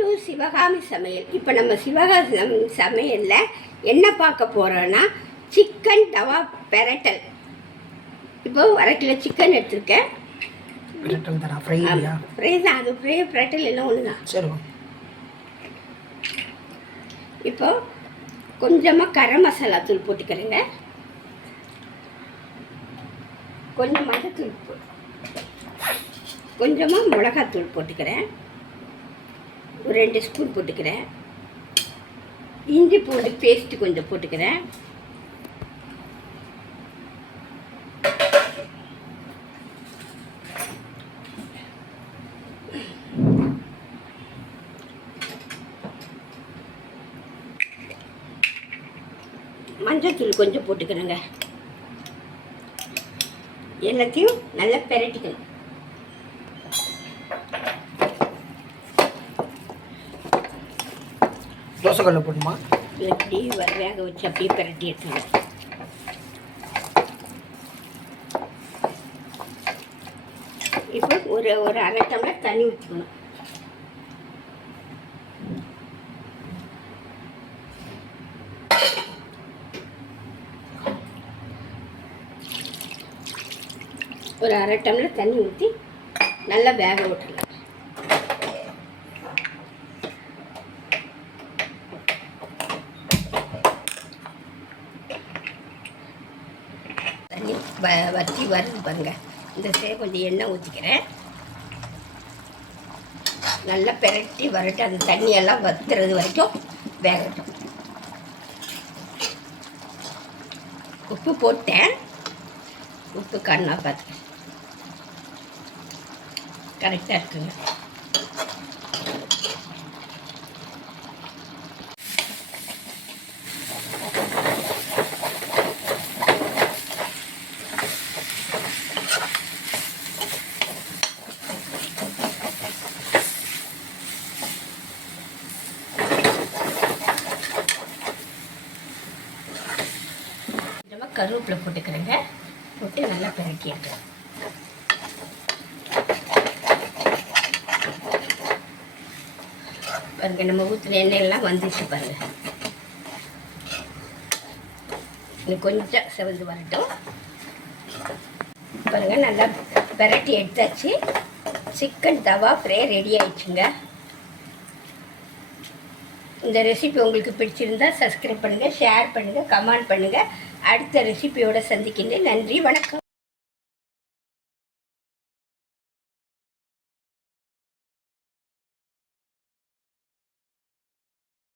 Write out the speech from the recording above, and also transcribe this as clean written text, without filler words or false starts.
To Sivakami சமையல். இப்போ நம்ம சிவகாமி சமையலில் என்ன பார்க்க போகிறோன்னா சிக்கன் தவா பெரட்டல். இப்போ 1/2 கிலோ சிக்கன் எடுத்துருக்கேன். ஃப்ரை தான், அது ஃப்ரை பெரட்டல் எல்லாம் ஒன்று தான். சரி. இப்போ கொஞ்சமாக கரம் மசாலா தூள் போட்டுக்கிறேங்க, கொஞ்சம் மஞ்சத்தூள் கொஞ்சமாக மிளகாத்தூள் போட்டுக்கிறேன், ஒரு 2 ஸ்பூன் போட்டுக்கிறேன், இஞ்சி பூண்டு பேஸ்ட்டு கொஞ்சம் போட்டுக்கிறேன், மஞ்சத்தூள் கொஞ்சம் போட்டுக்கிறேங்க. எல்லாத்தையும் நல்லா பெரட்டிக்கணும். தோசைக்கல்ல போடுமா? எப்படி வேக வச்சு அப்படியே பெரட்டி எடுத்துங்க. இப்போ ஒரு 1/2 டம்ளர் தண்ணி ஊற்றிக்கணும். ஒரு 1/2 டம்ளர் தண்ணி ஊற்றி நல்லா வேக விட்டுடலாம். தண்ணி வற்றி வருது பாருங்க. இந்த கொஞ்சம் எண்ணெய் ஊற்றிக்கிறேன். நல்லா பெரட்டி வரட்டு, அந்த தண்ணியெல்லாம் வத்துறது வரைக்கும் வேகட்டும். உப்பு போட்டேன், உப்பு கண்ணா பார்த்து கரெக்டாக இருக்குங்க. கருவேப்பிலை போட்டுக்கிறேங்க, போட்டு நல்லா பெரட்டி எடுக்கிறேன். பாருங்க, நம்ம ஊற்றுல எண்ணெயெல்லாம் வந்துச்சு பாருங்க. இன்னும் கொஞ்சம் செவந்து வரட்டும். பாருங்க, நல்லா பெரட்டி எடுத்தாச்சு. சிக்கன் தவா ஃப்ரை ரெடி ஆயிடுச்சுங்க. இந்த ரெசிபி உங்களுக்கு பிடிச்சிருந்தா சப்ஸ்கிரைப் பண்ணுங்கள், ஷேர் பண்ணுங்கள், கமெண்ட் பண்ணுங்கள். அடுத்த ரெசிபியோடு சந்திக்கின்றேன். நன்றி, வணக்கம்.